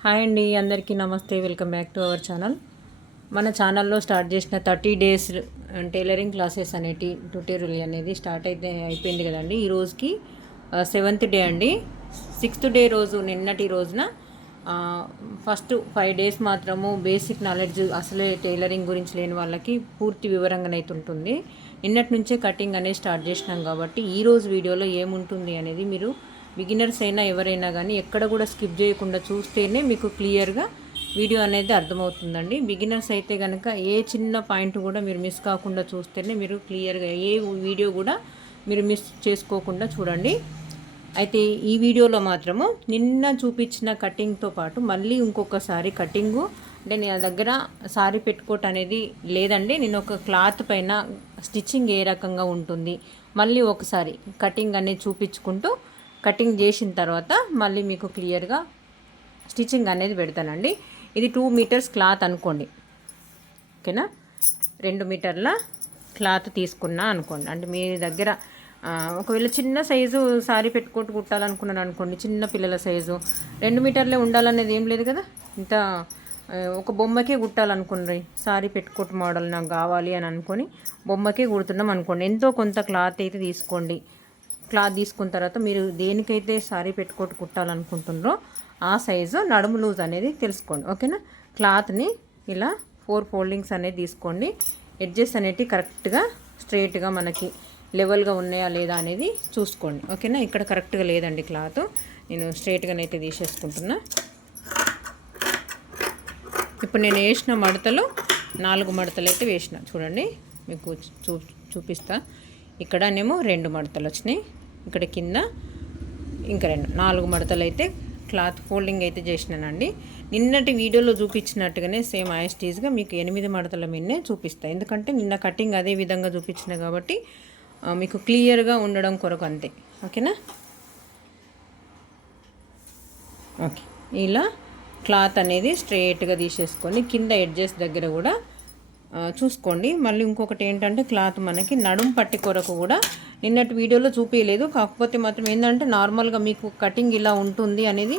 Hi అండి అందరికీ నమస్తే. Welcome back to our channel మన ఛానల్లో స్టార్ట్ చేసిన థర్టీ డేస్ టైలరింగ్ క్లాసెస్ అనేటి ట్యూటోరియల్ అనేది స్టార్ట్ అయితే అయిపోయింది కదండి. ఈ రోజుకి uh, సెవెంత్ డే అండి. సిక్స్త్ డే రోజు నిన్నటి రోజున ఫస్ట్ ఫైవ్ డేస్ మాత్రము బేసిక్ నాలెడ్జ్ అసలే టైలరింగ్ గురించి లేని వాళ్ళకి పూర్తి వివరంగానైతే ఉంటుంది. నిన్నటి నుంచే కటింగ్ అనేది స్టార్ట్ చేసినాం కాబట్టి ఈరోజు వీడియోలో ఏముంటుంది అనేది మీరు బిగినర్స్ అయినా ఎవరైనా కానీ ఎక్కడ కూడా స్కిప్ చేయకుండా చూస్తేనే మీకు క్లియర్గా వీడియో అనేది అర్థమవుతుందండి. బిగినర్స్ అయితే కనుక ఏ చిన్న పాయింట్ కూడా మీరు మిస్ కాకుండా చూస్తేనే మీరు క్లియర్గా ఏ వీడియో కూడా మీరు మిస్ చేసుకోకుండా చూడండి. అయితే ఈ వీడియోలో మాత్రము నిన్న చూపించిన కటింగ్తో పాటు మళ్ళీ ఇంకొకసారి కటింగు అంటే నా దగ్గర సారీ పెట్టుకోవటం అనేది లేదండి. నేను ఒక క్లాత్ పైన స్టిచ్చింగ్ ఏ రకంగా ఉంటుంది మళ్ళీ ఒకసారి కటింగ్ అనేది చూపించుకుంటూ కటింగ్ చేసిన తర్వాత మళ్ళీ మీకు క్లియర్గా స్టిచ్చింగ్ అనేది పెడతానండి. ఇది టూ మీటర్స్ క్లాత్ అనుకోండి. ఓకేనా? రెండు మీటర్ల క్లాత్ తీసుకున్నా అనుకోండి. అంటే మీ దగ్గర ఒకవేళ చిన్న సైజు సారీ పెట్టుకుంటూ కుట్టాలనుకున్నాను అనుకోండి చిన్న పిల్లల సైజు రెండు మీటర్లే ఉండాలనేది ఏం లేదు కదా? ఇంత ఒక బొమ్మకే కుట్టాలనుకున్నది సారీ పెట్టుకోట మోడల్ నాకు కావాలి అని అనుకొని బొమ్మకే కుడుతున్నాం అనుకోండి. ఎంతో కొంత క్లాత్ అయితే తీసుకోండి. క్లాత్ తీసుకున్న తర్వాత మీరు దేనికైతే సారీ పెట్టుకోటి కుట్టాలనుకుంటున్నారో ఆ సైజు నడుము లూజ్ అనేది తెలుసుకోండి ఓకేనా? క్లాత్ని ఇలా ఫోర్ ఫోల్డింగ్స్ అనేది తీసుకోండి. ఎడ్జెస్ అనేటివి కరెక్ట్గా స్ట్రైట్గా మనకి లెవెల్గా ఉన్నాయా లేదా అనేది చూసుకోండి ఓకేనా? ఇక్కడ కరెక్ట్గా లేదండి క్లాత్. నేను స్ట్రైట్గానైతే తీసేసుకుంటున్నా. ఇప్పుడు నేను వేసిన మడతలు నాలుగు మడతలు అయితే వేసిన చూడండి. మీకు చూ చూపిస్తా. ఇక్కడనేమో రెండు మడతలు వచ్చినాయి ఇక్కడ కింద ఇంకా రెండు. నాలుగు మడతలు అయితే క్లాత్ ఫోల్డింగ్ అయితే చేసినానండి. నిన్నటి వీడియోలో చూపించినట్టుగానే సేమ్ ఐస్టీజ్గా మీకు ఎనిమిది మడతల మీదనే చూపిస్తాయి ఎందుకంటే నిన్న కటింగ్ అదే విధంగా చూపించిన కాబట్టి మీకు క్లియర్గా ఉండడం కొరకు అంతే. ఓకేనా? ఓకే. ఇలా క్లాత్ అనేది స్ట్రైట్గా తీసేసుకొని కింద ఎడ్జెస్ దగ్గర కూడా చూసుకోండి. మళ్ళీ ఇంకొకటి ఏంటంటే క్లాత్ మనకి నడుం పట్టి కొరకు కూడా నిన్నటి వీడియోలో చూపించలేదు కాకపోతే మాత్రం ఏంటంటే నార్మల్గా మీకు కటింగ్ ఇలా ఉంటుంది అనేది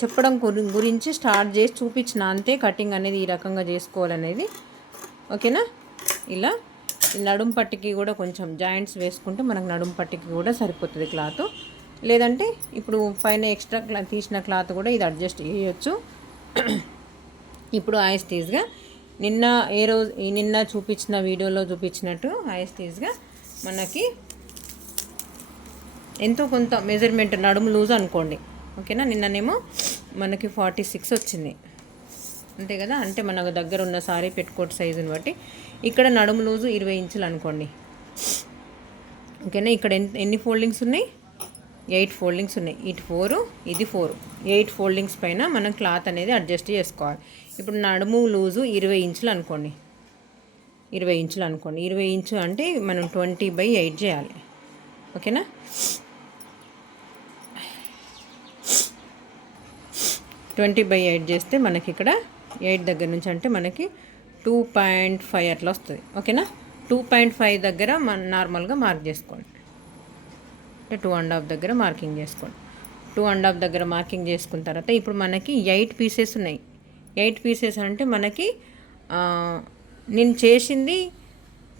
చెప్పడం గురించి స్టార్ట్ చేసి చూపించిన అంతే కటింగ్ అనేది ఈ రకంగా చేసుకోవాలనేది. ఓకేనా? ఇలా నడుం పట్టికి కూడా కొంచెం జాయింట్స్ వేసుకుంటే మనకు నడుం పట్టికి కూడా సరిపోతుంది క్లాత్. లేదంటే ఇప్పుడు పైన ఎక్స్ట్రా క్లా తీసిన క్లాత్ కూడా ఇది అడ్జస్ట్ చేయొచ్చు. ఇప్పుడు ఐస్టీజ్గా నిన్న ఏ రోజు నిన్న చూపించిన వీడియోలో చూపించినట్టు ఐస్టీజ్గా మనకి ఎంతో కొంత మెజర్మెంట్ నడుము లూజ్ అనుకోండి. ఓకేనా? నిన్ననేమో మనకి ఫార్టీ సిక్స్ వచ్చింది. అంతే కదా? అంటే మనకు దగ్గర ఉన్న సారీ పెట్టుకోట్ సైజుని బట్టి. ఇక్కడ నడుము లూజు ఇరవై ఇంచులు అనుకోండి. ఓకేనా? ఇక్కడ ఎన్ని ఫోల్డింగ్స్ ఉన్నాయి? ఎయిట్ ఫోల్డింగ్స్ ఉన్నాయి. ఇటు ఫోరు ఇది ఫోరు. ఎయిట్ ఫోల్డింగ్స్ పైన మనం క్లాత్ అనేది అడ్జస్ట్ చేసుకోవాలి. ఇప్పుడు నడుము లూజు ఇరవై ఇంచులు అనుకోండి. ఇరవై ఇంచులు అనుకోండి. ఇరవై ఇంచు అంటే మనం ట్వంటీ బై ఎయిట్ చేయాలి. ఓకేనా? ట్వంటీ బై ఎయిట్ చేస్తే మనకి ఇక్కడ ఎయిట్ దగ్గర నుంచి అంటే మనకి టూ పాయింట్ ఫైవ్ అట్లా వస్తుంది. ఓకేనా? టూ పాయింట్ ఫైవ్ దగ్గర మన నార్మల్గా మార్క్ చేసుకోండి. అంటే టూ అండ్ హాఫ్ దగ్గర మార్కింగ్ చేసుకోండి. టూ అండ్ హాఫ్ దగ్గర మార్కింగ్ చేసుకున్న తర్వాత ఇప్పుడు మనకి ఎయిట్ పీసెస్ ఉన్నాయి. ఎయిట్ పీసెస్ అంటే మనకి నేను చేసింది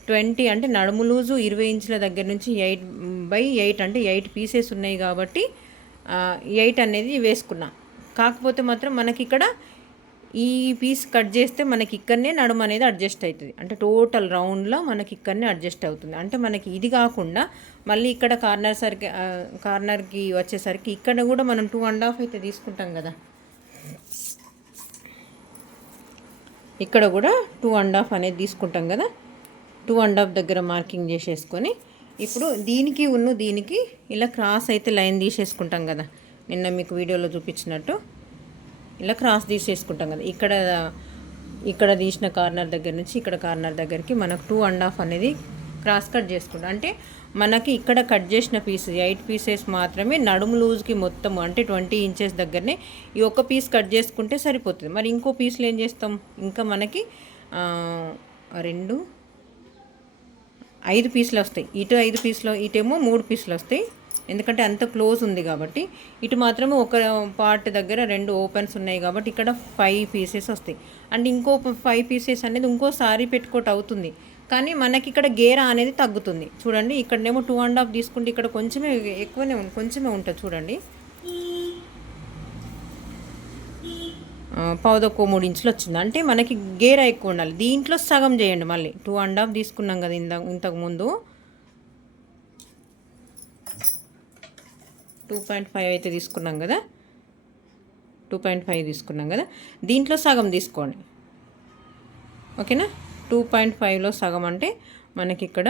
ట్వంటీ అంటే నడుము లూజు ఇరవై ఇంచుల దగ్గర నుంచి ఎయిట్ బై ఎయిట్ అంటే ఎయిట్ పీసెస్ ఉన్నాయి కాబట్టి ఎయిట్ అనేది వేసుకున్నా. కాకపోతే మాత్రం మనకి ఇక్కడ ఈ పీస్ కట్ చేస్తే మనకి ఇక్కడనే నడుము అనేది అడ్జస్ట్ అవుతుంది. అంటే టోటల్ రౌండ్లో మనకి ఇక్కడనే అడ్జస్ట్ అవుతుంది. అంటే మనకి ఇది కాకుండా మళ్ళీ ఇక్కడ కార్నర్ సరికి కార్నర్కి వచ్చేసరికి ఇక్కడ కూడా మనం టూ అండ్ హాఫ్ అయితే తీసుకుంటాం కదా. ఇక్కడ కూడా టూ అండ్ హాఫ్ అనేది తీసుకుంటాం కదా. టూ అండ్ హాఫ్ దగ్గర మార్కింగ్ చేసేసుకొని ఇప్పుడు దీనికి ఉన్న దీనికి ఇలా క్రాస్ అయితే లైన్ తీసేసుకుంటాం కదా. నిన్న మీకు వీడియోలో చూపించినట్టు. ఇలా క్రాస్ తీసేసుకుంటాం కదా. ఇక్కడ ఇక్కడ తీసిన కార్నర్ దగ్గర నుంచి ఇక్కడ కార్నర్ దగ్గరికి మనకు టూ అండ్ హాఫ్ అనేది క్రాస్ కట్ చేసుకుంటాం. అంటే మనకి ఇక్కడ కట్ చేసిన పీస్ ఎయిట్ పీసెస్ మాత్రమే నడుము లూజ్కి మొత్తం అంటే ట్వంటీ ఇంచెస్ దగ్గరనే ఈ ఒక్క పీస్ కట్ చేసుకుంటే సరిపోతుంది. మరి ఇంకో పీస్లు ఏం చేస్తాం? ఇంకా మనకి రెండు ఐదు పీసులు వస్తాయి. ఇటు ఐదు పీసులు ఇటేమో మూడు పీసులు వస్తాయి. ఎందుకంటే అంత క్లోజ్ ఉంది కాబట్టి. ఇటు మాత్రం ఒక పార్ట్ దగ్గర రెండు ఓపెన్స్ ఉన్నాయి కాబట్టి ఇక్కడ ఫైవ్ పీసెస్ వస్తాయి. అండ్ ఇంకో ఫైవ్ పీసెస్ అనేది ఇంకోసారి పెట్టుకోట్ అవుతుంది. కానీ మనకి ఇక్కడ గేరా అనేది తగ్గుతుంది. చూడండి ఇక్కడనేమో టూ అండ్ హాఫ్ తీసుకుంటే ఇక్కడ కొంచెమే ఎక్కువనే కొంచెమే ఉంటుంది చూడండి. పావుదొక్క మూడు ఇంచులు వచ్చింది. అంటే మనకి గేరా ఎక్కువ ఉండాలి. దీంట్లో సగం చేయండి మళ్ళీ. టూ అండ్ హాఫ్ తీసుకున్నాం కదా ఇంత ఇంతకు ముందు. టూ పాయింట్ ఫైవ్ అయితే తీసుకున్నాం కదా. టూ పాయింట్ ఫైవ్ తీసుకున్నాం కదా. దీంట్లో సగం తీసుకోండి. ఓకేనా? టూ పాయింట్ ఫైవ్లో సగం అంటే మనకి ఇక్కడ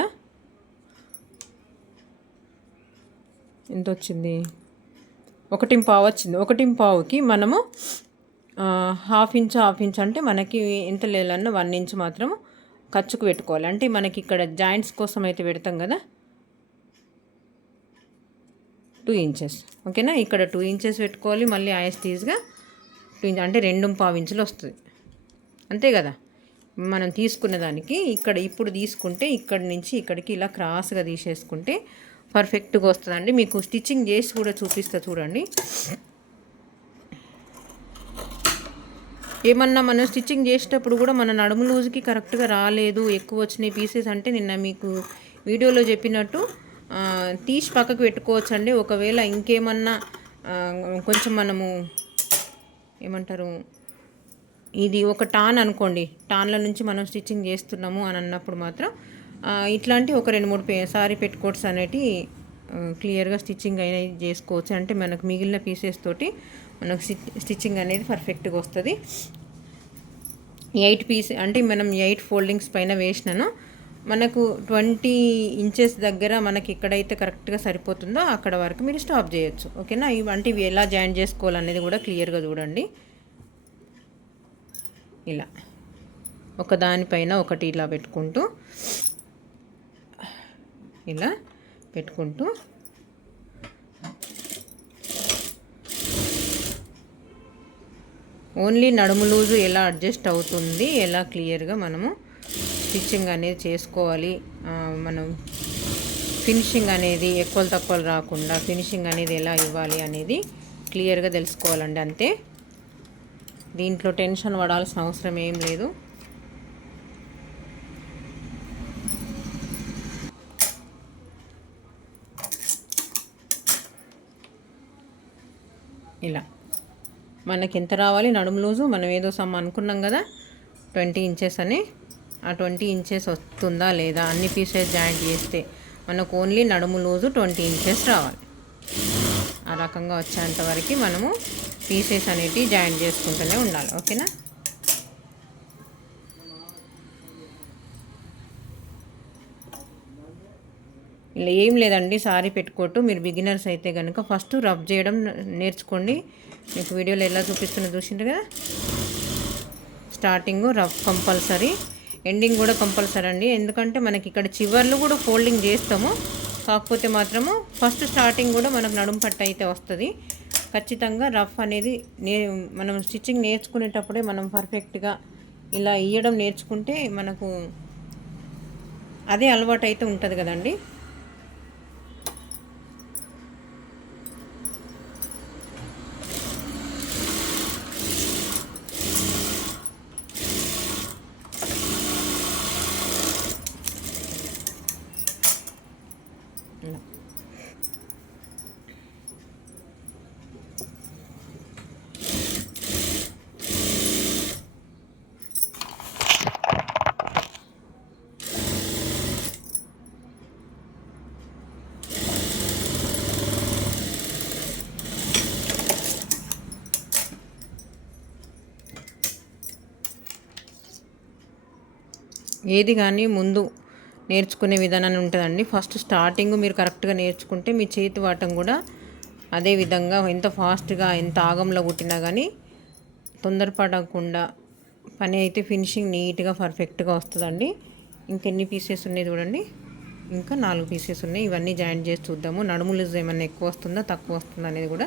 ఎంత వచ్చింది ఒకటి పావు వచ్చింది. ఒకటి పావుకి మనము హాఫ్ ఇంచ్ హాఫ్ ఇంచ్ అంటే మనకి ఎంత లేదన్న వన్ ఇంచ్ మాత్రం ఖర్చుకు పెట్టుకోవాలి. అంటే మనకి ఇక్కడ జాయింట్స్ కోసం అయితే పెడతాం కదా. Two inches. ఓకేనా? ఇక్కడ టూ ఇంచెస్ పెట్టుకోవాలి మళ్ళీ ఐఎస్టీస్గా టూ ఇంచెస్ అంటే రెండు పావు ఇంచులు వస్తుంది. అంతే కదా? మనం తీసుకున్న దానికి ఇక్కడ ఇప్పుడు తీసుకుంటే ఇక్కడ నుంచి ఇక్కడికి ఇలా క్రాస్గా తీసేసుకుంటే పర్ఫెక్ట్గా వస్తుందండి. మీకు స్టిచ్చింగ్ చేసి కూడా చూపిస్తా చూడండి. ఏమన్నా మనం స్టిచ్చింగ్ చేసేటప్పుడు కూడా మన నడుము లూజ్కి కరెక్ట్గా రాలేదు ఎక్కువ వచ్చినాయి పీసెస్ అంటే నిన్న మీకు వీడియోలో చెప్పినట్టు తీసి పక్కకు పెట్టుకోవచ్చు అండి ఒకవేళ ఇంకేమన్నా కొంచెం మనము ఏమంటారు ఇది ఒక టాన్ అనుకోండి. టాన్ల నుంచి మనం స్టిచ్చింగ్ చేస్తున్నాము అని అన్నప్పుడు మాత్రం ఇట్లాంటి ఒక రెండు మూడు సారీ పెట్టుకోట్స్ అనేటి క్లియర్గా స్టిచ్చింగ్ అనేది చేసుకోవచ్చు. అంటే మనకు మిగిలిన పీసెస్ తోటి మనకు స్టిచ్చింగ్ అనేది పర్ఫెక్ట్గా వస్తుంది. ఎయిట్ పీస్ అంటే మనం ఎయిట్ ఫోల్డింగ్స్ పైన వేసినాను. మనకు ట్వంటీ ఇంచెస్ దగ్గర మనకి ఎక్కడైతే కరెక్ట్గా సరిపోతుందో అక్కడ వరకు మీరు స్టాప్ చేయొచ్చు. ఓకేనా? ఇవంటి ఇవి ఎలా జాయిన్ చేసుకోవాలనేది కూడా క్లియర్గా చూడండి. ఇలా. ఒక దానిపైన ఒకటి ఇలా పెట్టుకుంటూ ఇలా పెట్టుకుంటూ. ఓన్లీ నడుము లూజు ఎలా అడ్జస్ట్ అవుతుంది ఎలా క్లియర్గా మనము స్టిచ్చింగ్ అనేది చేసుకోవాలి. మనం ఫినిషింగ్ అనేది ఎక్కువ తక్కువలు రాకుండా ఫినిషింగ్ అనేది ఎలా ఇవ్వాలి అనేది క్లియర్గా తెలుసుకోవాలండి అంతే. దీంట్లో టెన్షన్ పడాల్సిన అవసరం ఏం లేదు. ఇలా. మనకి ఎంత రావాలి? నడుము లూజు మనం ఏదో సమ్ అనుకున్నాం కదా ట్వంటీ ఇంచెస్ అని. ఆ ట్వంటీ ఇంచెస్ వస్తుందా లేదా అన్ని పీసెస్ జాయింట్ చేస్తే మనకు ఓన్లీ నడుము లూజు ట్వంటీ ఇంచెస్ రావాలి. ఆ రకంగా వచ్చేంత వరకు మనము పీసెస్ అనేటివి జాయింట్ చేసుకుంటూనే ఉండాలి. ఓకేనా? ఇలా ఏం లేదండి సారీ పెట్టుకోవట్టు. మీరు బిగినర్స్ అయితే కనుక ఫస్ట్ రబ్ చేయడం నేర్చుకోండి. మీకు వీడియోలో ఎలా చూపిస్తున్నా చూసిండ్రు కదా? Starting rough compulsory. ఎండింగ్ కూడా కంపల్సరీ అండి. ఎందుకంటే మనకి ఇక్కడ చివర్లు కూడా ఫోల్డింగ్ చేస్తాము. కాకపోతే మాత్రము ఫస్ట్ స్టార్టింగ్ కూడా మనకు నడుము పట్ట అయితే వస్తుంది. ఖచ్చితంగా రఫ్ అనేది నే మనం స్టిచ్చింగ్ నేర్చుకునేటప్పుడే మనం పర్ఫెక్ట్గా ఇలా ఇయ్యడం నేర్చుకుంటే మనకు అదే అలవాటు అయితే ఉంటుంది కదండి. ఏది కానీ ముందు నేర్చుకునే విధానాన్ని ఉంటుందండి. ఫస్ట్ స్టార్టింగ్ మీరు కరెక్ట్గా నేర్చుకుంటే మీ చేతి వాటం కూడా అదే విధంగా ఎంత ఫాస్ట్గా ఎంత ఆగంలో కుట్టినా కానీ తొందరపడకుండా పని అయితే ఫినిషింగ్ నీట్గా పర్ఫెక్ట్గా వస్తుందండి. ఇంకెన్ని పీసెస్ ఉన్నాయి చూడండి. ఇంకా నాలుగు పీసెస్ ఉన్నాయి. ఇవన్నీ జాయిన్ చేసి చూద్దాము. నడుము లూజ్ ఏమైనా ఎక్కువ వస్తుందా తక్కువ వస్తుందా అనేది కూడా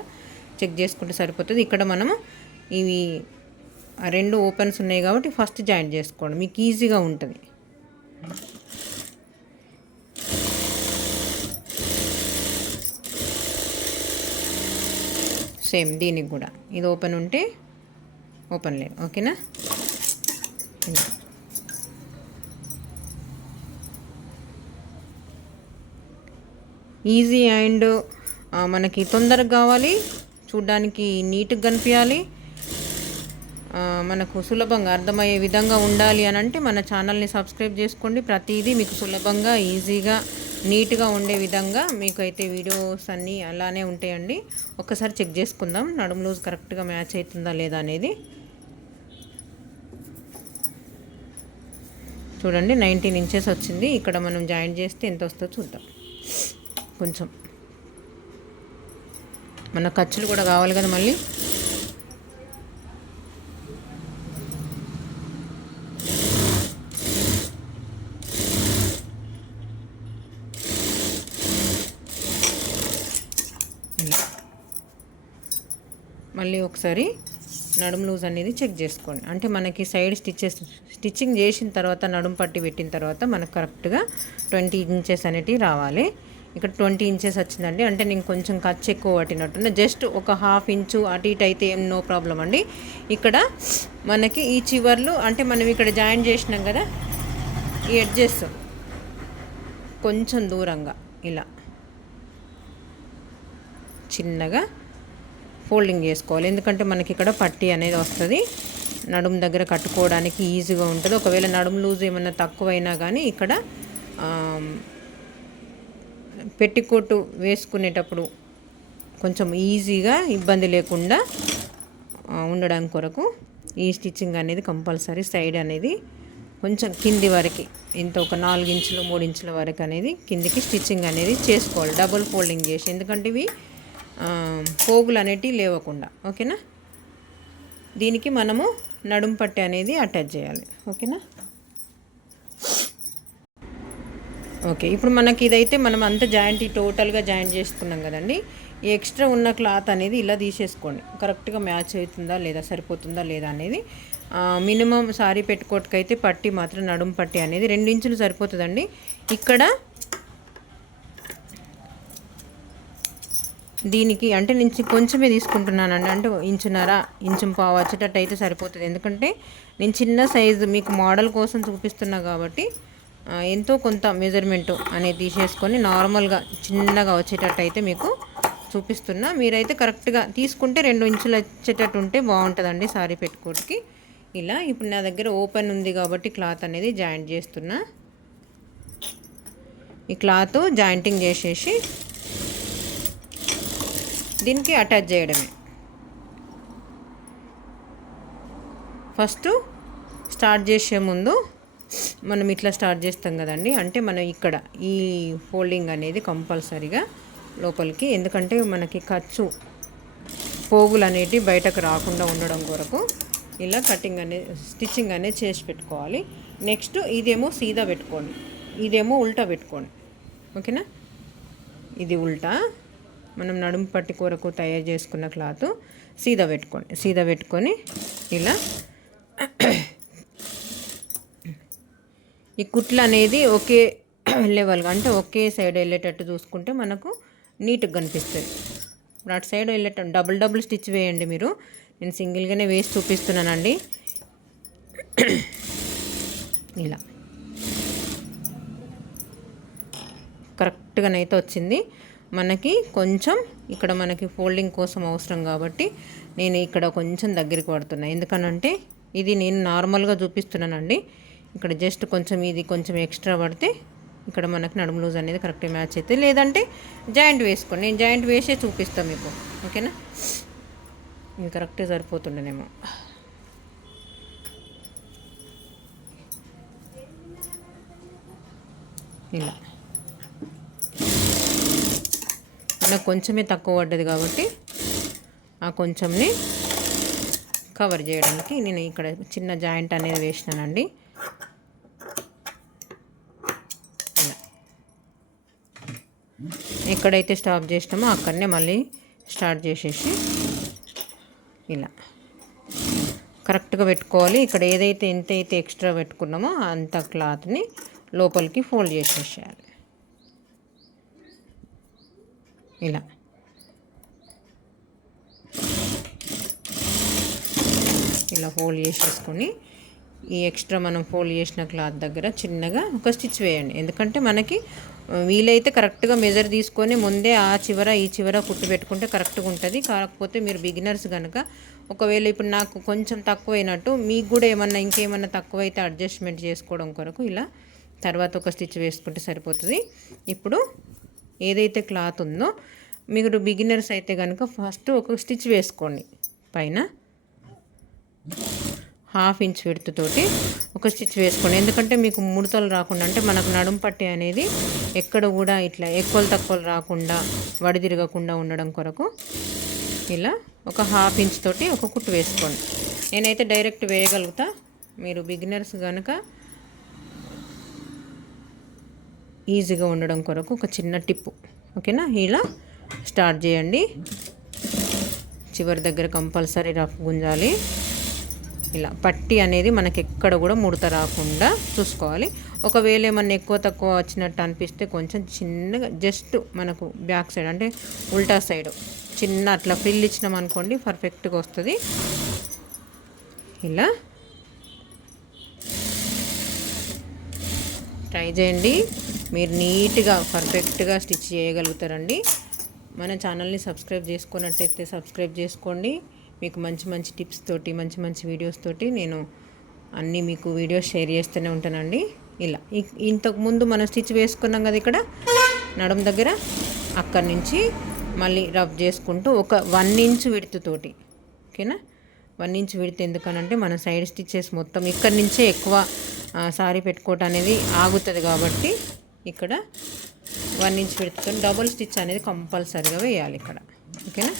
చెక్ చేసుకుంటే సరిపోతుంది. ఇక్కడ మనము ఇవి రెండు ఓపెన్స్ ఉన్నాయి కాబట్టి ఫస్ట్ జాయిన్ చేసుకోండి. మీకు ఈజీగా ఉంటుంది. సేమ్ దీనికి కూడా. ఇది ఓపెన్ ఉంటే ఓపెన్ లేదు. ఓకేనా? ఈజీ అండ్ మనకి తొందరగా కావాలి. చూడ్డానికి నీట్గా కనిపించాలి. మనకు సులభంగా అర్థమయ్యే విధంగా ఉండాలి అని అంటే మన ఛానల్ని సబ్స్క్రైబ్ చేసుకోండి. ప్రతిదీ మీకు సులభంగా ఈజీగా నీట్గా ఉండే విధంగా మీకు అయితే వీడియోస్ అన్నీ అలానే ఉంటాయండి. ఒక్కసారి చెక్ చేసుకుందాం నడుము లూజ్ కరెక్ట్గా మ్యాచ్ అవుతుందా లేదా అనేది. చూడండి నైన్టీన్ ఇంచెస్ వచ్చింది. ఇక్కడ మనం జాయిన్ చేస్తే ఎంత వస్తుందో చూద్దాం. కొంచెం. మన ఖర్చులు కూడా కావాలి కదా మళ్ళీ. మళ్ళీ ఒకసారి నడుము లూజ్ అనేది చెక్ చేసుకోండి. అంటే మనకి సైడ్ స్టిచ్చెస్ స్టిచ్చింగ్ చేసిన తర్వాత నడుము పట్టి పెట్టిన తర్వాత మనకు కరెక్ట్గా ట్వంటీ ఇంచెస్ అనేటివి రావాలి. ఇక్కడ ట్వంటీ ఇంచెస్ వచ్చిందండి. అంటే నేను కొంచెం ఖర్చు ఎక్కువ పట్టినట్టున్న. జస్ట్ ఒక హాఫ్ ఇంచు అటు ఇటు అయితే ఏం నో ప్రాబ్లం అండి. ఇక్కడ మనకి ఈ చివర్లు అంటే మనం ఇక్కడ జాయిన్ చేసినాం కదా ఈ ఎడ్జెస్ కొంచెం దూరంగా ఇలా. చిన్నగా ఫోల్డింగ్ చేసుకోవాలి. ఎందుకంటే మనకి ఇక్కడ పట్టి అనేది వస్తుంది. నడుము దగ్గర కట్టుకోవడానికి ఈజీగా ఉంటుంది. ఒకవేళ నడుము లూజ్ ఏమన్నా తక్కువైనా కానీ ఇక్కడ పెట్టికోటు వేసుకునేటప్పుడు కొంచెం ఈజీగా ఇబ్బంది లేకుండా ఉండడం కొరకు ఈ స్టిచ్చింగ్ అనేది కంపల్సరీ సైడ్ అనేది కొంచెం కింది వరకు ఇంత ఒక నాలుగు ఇంచులు మూడు ఇంచుల వరకు అనేది కిందికి స్టిచ్చింగ్ అనేది చేసుకోవాలి. డబుల్ ఫోల్డింగ్ చేసి. ఎందుకంటే ఇవి పోగులు అనేటివి లేవకుండా ఓకేనా? దీనికి మనము నడుము పట్టి అనేది అటాచ్ చేయాలి ఓకేనా? ఓకే ఇప్పుడు మనకి ఇదైతే మనం అంత జాయింట్ టోటల్గా జాయింట్ చేసుకున్నాం కదండి. ఈ ఎక్స్ట్రా ఉన్న క్లాత్ అనేది ఇలా తీసేసుకోండి. కరెక్ట్గా మ్యాచ్ అవుతుందా లేదా సరిపోతుందా లేదా అనేది. మినిమం సారీ పెట్టుకోవటకైతే పట్టి మాత్రం నడుము పట్టి అనేది రెండు ఇంచులు సరిపోతుందండి. ఇక్కడ దీనికి అంటే నేను కొంచెమే తీసుకుంటున్నానండి. అంటే ఇంచున్నర ఇంచు పావు వచ్చేటట్టు అయితే సరిపోతుంది. ఎందుకంటే నేను చిన్న సైజు మీకు మోడల్ కోసం చూపిస్తున్నా కాబట్టి ఎంతో కొంత మెజర్మెంట్ అనేది తీసేసుకొని నార్మల్గా చిన్నగా వచ్చేటట్టు అయితే మీకు చూపిస్తున్నా. మీరైతే కరెక్ట్గా తీసుకుంటే రెండు ఇంచులు వచ్చేటట్టు ఉంటే బాగుంటుందండి సారీ పెట్టుకోటికి ఇలా ఇప్పుడు నా దగ్గర ఓపెన్ ఉంది కాబట్టి క్లాత్ అనేది జాయింట్ చేస్తున్నా. ఈ క్లాత్ జాయింటింగ్ చేసేసి దీనికి అటాచ్ చేయడమే. ఫస్ట్ స్టార్ట్ చేసే ముందు మనం ఇట్లా స్టార్ట్ చేస్తాం కదండి. అంటే మనం ఇక్కడ ఈ ఫోల్డింగ్ అనేది కంపల్సరీగా లోపలికి ఎందుకంటే మనకి ఖర్చు పోగులు అనేటివి బయటకు రాకుండా ఉండడం కొరకు ఇలా కటింగ్ అనేది స్టిచ్చింగ్ అనేది చేసి పెట్టుకోవాలి. నెక్స్ట్ ఇదేమో సీదా పెట్టుకోండి. ఇదేమో ఉల్టా పెట్టుకోండి. ఓకేనా? ఇది ఉల్టా. మనం నడుము పట్టి కూరకు తయారు చేసుకున్న క్లాత్ సీదా పెట్టుకోండి. సీదా పెట్టుకొని ఇలా ఈ కుట్లు అనేది ఒకే లెవెల్గా అంటే ఒకే సైడ్ వెళ్ళేటట్టు చూసుకుంటే మనకు నీట్గా కనిపిస్తుంది ఇప్పుడు అటు సైడ్ వెళ్ళేటట్టు డబుల్ డబుల్ స్టిచ్ వేయండి మీరు. నేను సింగిల్గానే వేసి చూపిస్తున్నానండి. ఇలా. కరెక్ట్గానైతే వచ్చింది. మనకి కొంచెం ఇక్కడ మనకి ఫోల్డింగ్ కోసం అవసరం కాబట్టి నేను ఇక్కడ కొంచెం దగ్గరికి పడుతున్నా. ఎందుకనంటే ఇది నేను నార్మల్గా చూపిస్తున్నానండి. ఇక్కడ జస్ట్ కొంచెం ఇది కొంచెం ఎక్స్ట్రా పడితే ఇక్కడ మనకి నడుము లూజ్ అనేది కరెక్ట్గా మ్యాచ్ అయితే లేదంటే జాయింట్ వేసుకోండి. నేను జాయింట్ వేసే చూపిస్తాను మీకు. ఓకేనా? ఇది కరెక్ట్గా సరిపోతుండేనేమో. ఇలా. నాకు కొంచెమే తక్కువ పడ్డది కాబట్టి ఆ కొంచెంని కవర్ చేయడానికి నేను ఇక్కడ చిన్న జాయింట్ అనేది వేసినానండి. ఎక్కడైతే స్టాప్ చేసినామో అక్కడనే మళ్ళీ స్టార్ట్ చేసేసి ఇలా. కరెక్ట్గా పెట్టుకోవాలి. ఇక్కడ ఏదైతే ఎంతైతే ఎక్స్ట్రా పెట్టుకున్నామో అంత క్లాత్ని లోపలికి ఫోల్డ్ చేసేసేయాలి. ఇలా. ఇలా ఫోల్డ్ చేసేసుకొని ఈ ఎక్స్ట్రా మనం ఫోల్డ్ చేసిన క్లాత్ దగ్గర చిన్నగా ఒక స్టిచ్ వేయండి. ఎందుకంటే మనకి వీలైతే కరెక్ట్గా మెజర్ తీసుకొని ముందే ఆ చివర ఈ చివర కుట్టు పెట్టుకుంటే కరెక్ట్గా ఉంటుంది. కాకపోతే మీరు బిగినర్స్ కనుక ఒకవేళ ఇప్పుడు నాకు కొంచెం తక్కువైనట్టు మీకు కూడా ఏమన్నా ఇంకేమన్నా తక్కువైతే అడ్జస్ట్మెంట్ చేసుకోవడం కొరకు ఇలా తర్వాత ఒక స్టిచ్ వేసుకుంటే సరిపోతుంది. ఇప్పుడు ఏదైతే క్లాత్ ఉందో మీరు బిగినర్స్ అయితే కనుక ఫస్ట్ ఒక స్టిచ్ వేసుకోండి. పైన హాఫ్ ఇంచ్ విడుతు తోటి ఒక స్టిచ్ వేసుకోండి. ఎందుకంటే మీకు ముడతలు రాకుండా అంటే మనకు నడుం పట్టి అనేది ఎక్కడ కూడా ఇట్లా ఎక్కువలు తక్కువలు రాకుండా వడిదిరగకుండా ఉండడం కొరకు ఇలా ఒక హాఫ్ ఇంచ్ తోటి ఒక కుట్టు వేసుకోండి. నేనైతే డైరెక్ట్ వేయగలుగుతా. మీరు బిగినర్స్ కనుక ఈజీగా ఉండడం కొరకు ఒక చిన్న టిప్పు ఓకేనా? ఇలా స్టార్ట్ చేయండి. చివరి దగ్గర కంపల్సరీ రఫ్ గుంజాలి. ఇలా పట్టి అనేది మనకి ఎక్కడ కూడా ముడత రాకుండా చూసుకోవాలి. ఒకవేళ ఏమన్నా ఎక్కువ తక్కువ వచ్చినట్టు అనిపిస్తే కొంచెం చిన్నగా జస్ట్ మనకు బ్యాక్ సైడ్ అంటే ఉల్టా సైడ్ చిన్న అట్లా ఫ్రిల్ ఇచ్చినాం అనుకోండి పర్ఫెక్ట్గా వస్తుంది. ఇలా ట్రై చేయండి. మీరు నీట్గా పర్ఫెక్ట్గా స్టిచ్ చేయగలుగుతారండి. మన ఛానల్ని సబ్స్క్రైబ్ చేసుకున్నట్టయితే సబ్స్క్రైబ్ చేసుకోండి. మీకు మంచి మంచి టిప్స్ తోటి మంచి మంచి వీడియోస్ తోటి నేను అన్నీ మీకు వీడియోస్ షేర్ చేస్తూనే ఉంటానండి. ఇలా ఇంతకుముందు మనం స్టిచ్ వేసుకున్నాం కదా ఇక్కడ? నడుం దగ్గర అక్కడి నుంచి మళ్ళీ రబ్ చేసుకుంటూ ఒక వన్ ఇంచ్ విడుతుతోటి ఓకేనా? వన్ ఇంచ్ విడితే ఎందుకనంటే మన సైడ్ స్టిచ్చెస్ మొత్తం ఇక్కడి నుంచే ఎక్కువ సారీ పెట్టుకోవటం అనేది ఆగుతుంది కాబట్టి ఇక్కడ వన్ ఇంచ్ పెడుతుంది డబుల్ స్టిచ్ అనేది కంపల్సరీగా వేయాలి ఇక్కడ. ఓకేనా?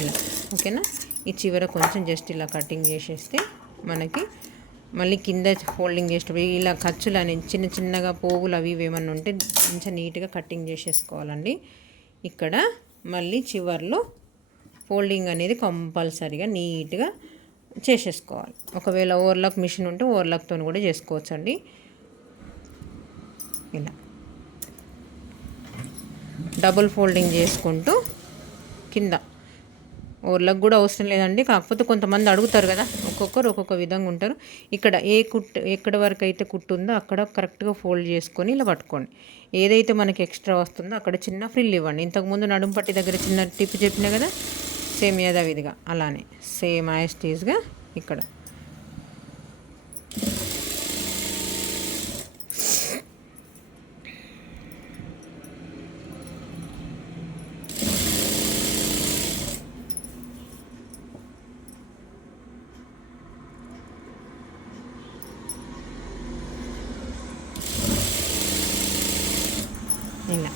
ఇలా. ఓకేనా? ఈ చివర కొంచెం జస్ట్ ఇలా కటింగ్ చేసేస్తే మనకి మళ్ళీ కింద ఫోల్డింగ్ చేసేటప్పుడు ఇలా ఖర్చులు అనేది చిన్న చిన్నగా పోగులు అవి ఇవి ఏమన్నా ఉంటే కొంచెం నీట్గా కటింగ్ చేసేసుకోవాలండి. ఇక్కడ మళ్ళీ చివర్లో ఫోల్డింగ్ అనేది కంపల్సరీగా నీట్గా చేసేసుకోవాలి. ఒకవేళ ఓవర్లాక్ మిషన్ ఉంటే ఓవర్లాక్తో కూడా చేసుకోవచ్చండి. ఇలా. డబుల్ ఫోల్డింగ్ చేసుకుంటూ కింద. ఓర్లకు కూడా అవసరం లేదండి. కాకపోతే కొంతమంది అడుగుతారు కదా ఒక్కొక్కరు ఒక్కొక్క విధంగా ఉంటారు. ఇక్కడ ఏ కుట్టు ఎక్కడ వరకు అయితే కుట్టు ఉందో అక్కడ కరెక్ట్గా ఫోల్డ్ చేసుకొని ఇలా పట్టుకోండి. ఏదైతే మనకి ఎక్స్ట్రా వస్తుందో అక్కడ చిన్న ఫ్రిల్ ఇవ్వండి. ఇంతకుముందు నడుంపట్టి దగ్గర చిన్న టిప్ చెప్పినా కదా సేమ్ యథావిధిగా అలానే సేమ్ యాస్టీస్గా ఇక్కడ ఇలా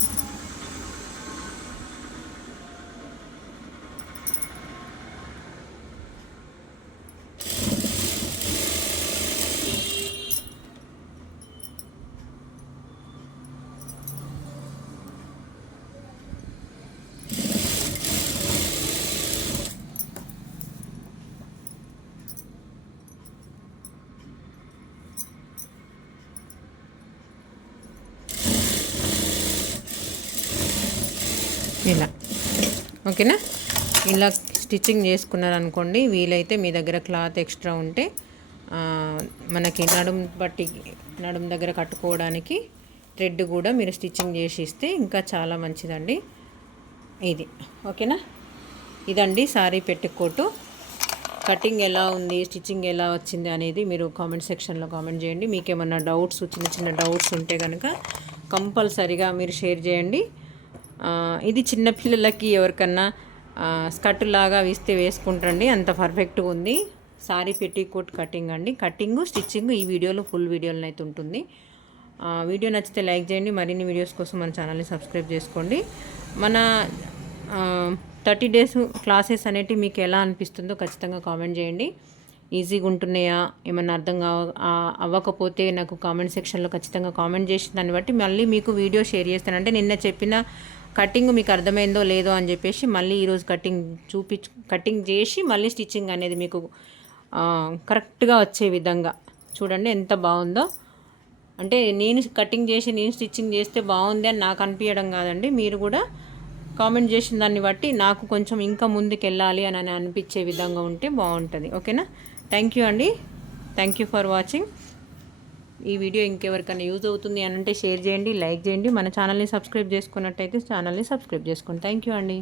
ఇలా ఓకేనా? ఇలా స్టిచ్చింగ్ చేసుకున్నారనుకోండి వీలైతే మీ దగ్గర క్లాత్ ఎక్స్ట్రా ఉంటే మనకి నడుం బట్టి నడుం దగ్గర కట్టుకోవడానికి థ్రెడ్ కూడా మీరు స్టిచ్చింగ్ చేసి ఇస్తే ఇంకా చాలా మంచిదండి. ఇది. ఓకేనా? ఇదండి సారీ పెట్టుకోటు. కటింగ్ ఎలా ఉంది స్టిచ్చింగ్ ఎలా వచ్చింది అనేది మీరు కామెంట్ సెక్షన్లో కామెంట్ చేయండి. మీకేమన్నా డౌట్స్ చిన్న చిన్న డౌట్స్ ఉంటే కనుక కంపల్సరిగా మీరు షేర్ చేయండి. ఇది చిన్నపిల్లలకి ఎవరికన్నా స్కర్ట్ లాగా వేస్తే వేసుకుంటారండి అంత పర్ఫెక్ట్గా ఉంది. సారీ పెట్టికోట్ కటింగ్ అండి. కటింగ్ స్టిచ్చింగ్ ఈ వీడియోలో ఫుల్ వీడియోలో అయితే ఉంటుంది. వీడియో నచ్చితే లైక్ చేయండి మరిన్ని వీడియోస్ కోసం మన ఛానల్ని సబ్స్క్రైబ్ చేసుకోండి. మన థర్టీ డేస్ క్లాసెస్ అనేటివి మీకు ఎలా అనిపిస్తుందో ఖచ్చితంగా కామెంట్ చేయండి. ఈజీగా ఉంటున్నాయా? ఏమన్నా అర్థం కావ అవ్వకపోతే నాకు కామెంట్ సెక్షన్లో ఖచ్చితంగా కామెంట్ చేసి దాన్ని బట్టి మళ్ళీ మీకు వీడియో షేర్ చేస్తానంటే నిన్న చెప్పిన కటింగ్ మీకు అర్థమైందో లేదో అని చెప్పేసి మళ్ళీ ఈరోజు కటింగ్ చూపించు కటింగ్ చేసి మళ్ళీ స్టిచ్చింగ్ అనేది మీకు కరెక్ట్గా వచ్చే విధంగా. చూడండి ఎంత బాగుందో. అంటే నేను కటింగ్ చేసి నేను స్టిచ్చింగ్ చేస్తే బాగుంది అని నాకు అనిపించడం కాదండి. మీరు కూడా కామెంట్ చేసిన దాన్ని బట్టి నాకు కొంచెం ఇంకా ముందుకు వెళ్ళాలి అని అనిపించే విధంగా ఉంటే బాగుంటుంది. ఓకేనా? థ్యాంక్ యూ అండి. Thank you for watching. ఈ వీడియో ఇంకెవరికైనా యూజ్ అవుతుంది అని అంటే షేర్ చేయండి లైక్ చేయండి. మన ఛానల్ని సబ్స్క్రైబ్ చేసుకున్నట్టయితే ఛానల్ని సబ్స్క్రైబ్ చేసుకోండి. థ్యాంక్ యూ అండి.